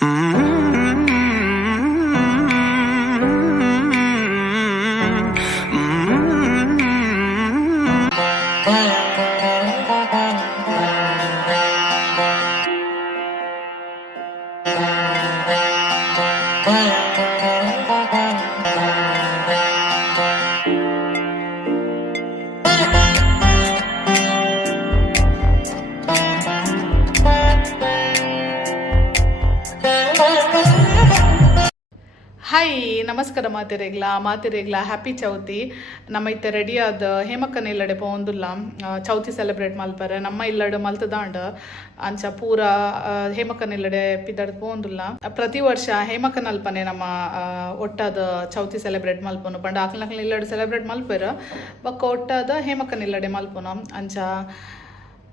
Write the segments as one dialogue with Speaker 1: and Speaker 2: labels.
Speaker 1: Mm-hmm. Hi ನಮಸ್ಕಾರ ಮಾತಿರೇಗ್ಲ ಮಾತಿರೇಗ್ಲ happy Chauthi. ನಮ್ಮ ಇತ್ತೆ ರೆಡಿ ಆದ ಹೇಮಕ್ಕನ ಇಲ್ಲಡೆ ಪೋಂದುಲ್ಲ ಚೌತಿ ಸೆಲೆಬ್ರೇಟ್ ಮಲ್ಪರೆ ನಮ್ಮ ಇಲ್ಲಡೆ ಮಲ್ತದಾಂಡ. ಅಂಚ ಪೂರ ಹೇಮಕ್ಕನ ಇಲ್ಲಡೆ ಪಿದಡ್ ಪೋಂದುಲ್ಲ ಪ್ರತಿ ವರ್ಷ ಹೇಮಕ್ಕನ ಅಲ್ಪನೆ ನಮ್ಮ ಒಟ್ಟಾದ ಚೌತಿ ಸೆಲೆಬ್ರೇಟ್ ಮಲ್ಪನು ಪಂಡ ಆಕಲ್ನಕಲ್ ಇಲ್ಲಡೆ ಸೆಲೆಬ್ರೇಟ್ ಮಲ್ಪೆರ ಬಕ್ಕ ಒಟ್ಟಾದ ಹೇಮಕ್ಕನ ಇಲ್ಲಡೆ ಮಲ್ಪನು ಅಂಚ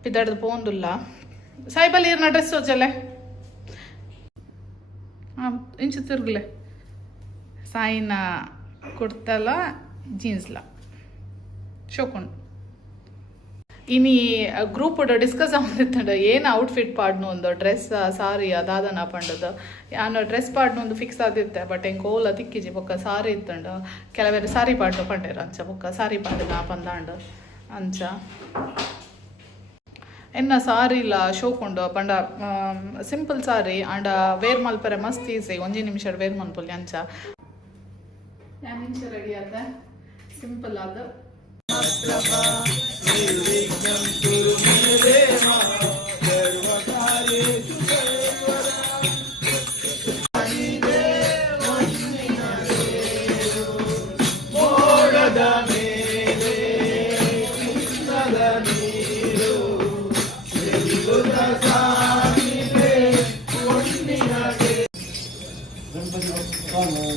Speaker 1: ಪಿದಡ್ ಪೋಂದುಲ್ಲ ಸಾಯಿಬಲ್ಲಿ ಇರ್ನ ಡ್ರೆಸ್ ವಚ್ಚಲೆ ಹಾಂ ಇಂಚು ತಿರ್ಗ್ಲೆ. ಸಾಯಿನ ಕುಡ್ತಲ ಜೀನ್ಸ್ಲ. ಶೋಕೊಂಡು. ಇನ್ನು ಗ್ರೂಪ್ ಡಿಸ್ಕಸ್ ಆಗ್ತಿತ್ತು ಏನು ಔಟ್ಫಿಟ್ ಪಾಡ್ನು ಒಂದು ಡ್ರೆಸ್ ಸಾರಿ, ಅದಾದನ ಪಂಡದ. ಯಾನು ಡ್ರೆಸ್ ಪಾಡ್ನು ಒಂದು ಫಿಕ್ಸ್ ಆದಿತ್ತೆ ಬಟ್ ಹೆಂಗೆ ಕೋಲ ತಿಕ್ಕಿಜಿ ಬೊಕ್ಕ ಸಾರಿ ಇತ್ತಂಡ. ಕೆಲವೇರು ಸಾರಿ ಪಾಡ್ನು ಪಂಡೇರ ಅಂಚ ಬೊಕ್ಕ ಸಾರಿ ಪಾಡಿನ ಪಂದಾಂಡ, ಅಂಚ. ಎನ್ನ ಸಾರಿ ಇಲ್ಲ ಶೋಕೊಂಡು, ಪಂಡ ಸಿಂಪಲ್ ಸಾರಿ, ಆಂಡ ವೇರ್ ಮಲ್ಪರೆ ಮಸ್ತ್ ಈಸಿ, ಒಂಜಿ ನಿಮಿಷ ವೇರ್ ಮಲ್ಪುಲಿ ಅಂಚ. ಯಾವ ನಿಮಿಷ ರೆಡಿ ಆದ ಸಿಂಪಲ್ ಆದ
Speaker 2: ನಿತ್ಯ స్వామి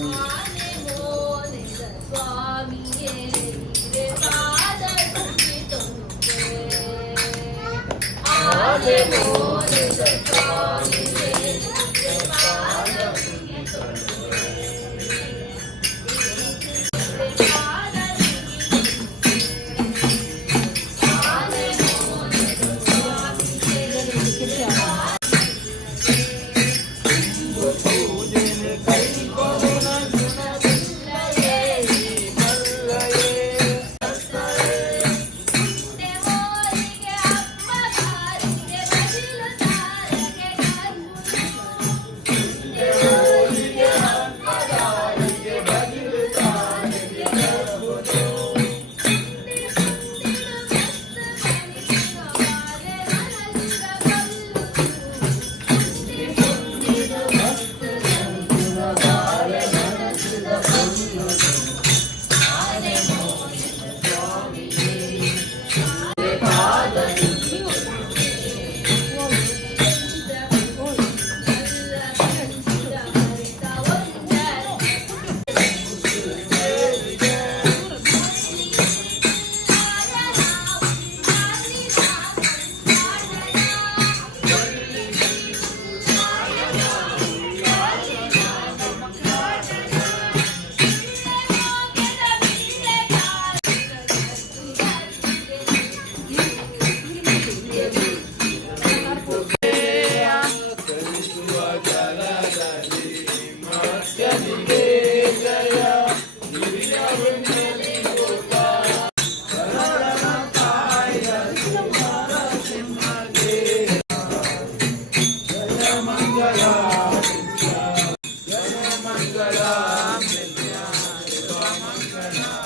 Speaker 2: Krishna.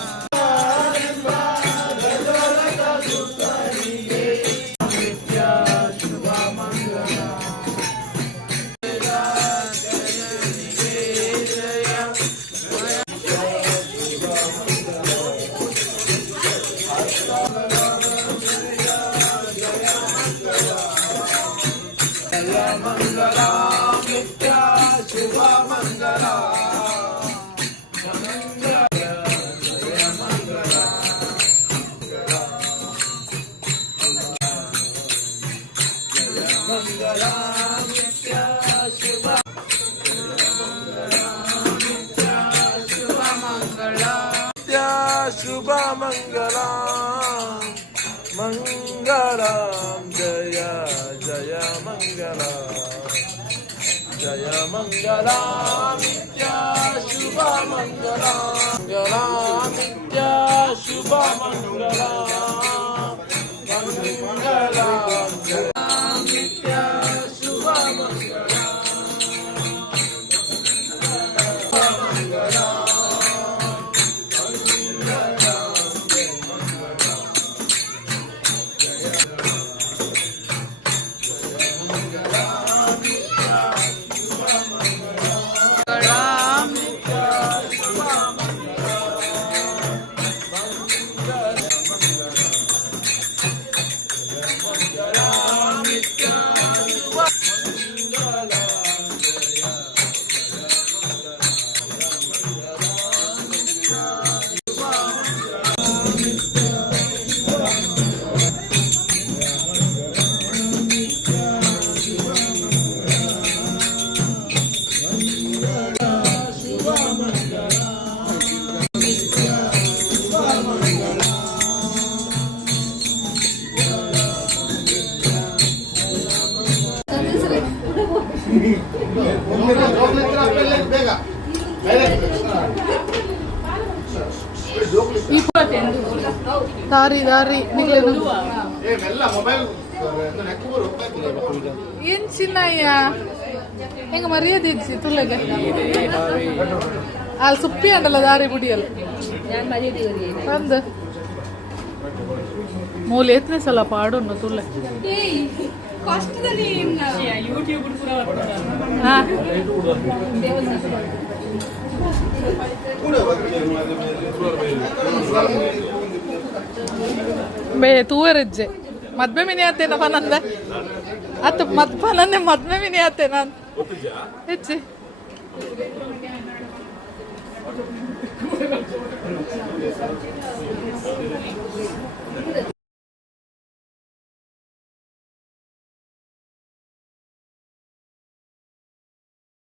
Speaker 2: शुभ मंगला मंगलाम जय जय मंगला जय मंगलामित्या शुभ मंगला मंगलामित्या शुभ मंगला मंगलाम जय Obrigado.
Speaker 1: ದಾರಿ ದಾರಿ ಏನ್ ಚಿನ್ನಯ್ಯ? ಹೆಂಗ ಮರ್ಯಾದೆ ಇದ್ಸಿ ತುಳ್ಳಗೆ? ಅಲ್ಲಿ ಸುಪ್ಪಿ ಅಂಡಲ್ಲ ದಾರಿ ಬುಡಿಯಲ್ಲ ಬಂದು. ಮೂಲೆ ಎತ್ತನೇ ಸಲ ಪಾಡೋಣ ತುಳ್ಳೆ. ಹಾ. ಬೇ ತೂವರಜ್ಜೆ. ಮದ್ವೆ ಮಿನಿ ಆತೇನ ನಂದ? ಅತ್ತ ಮದ್ ಪನಂದೆ ಮದ್ವೆ ಮಿನಿ ಆತೆ ನಾನು. ಹೆಚ್ಚಿ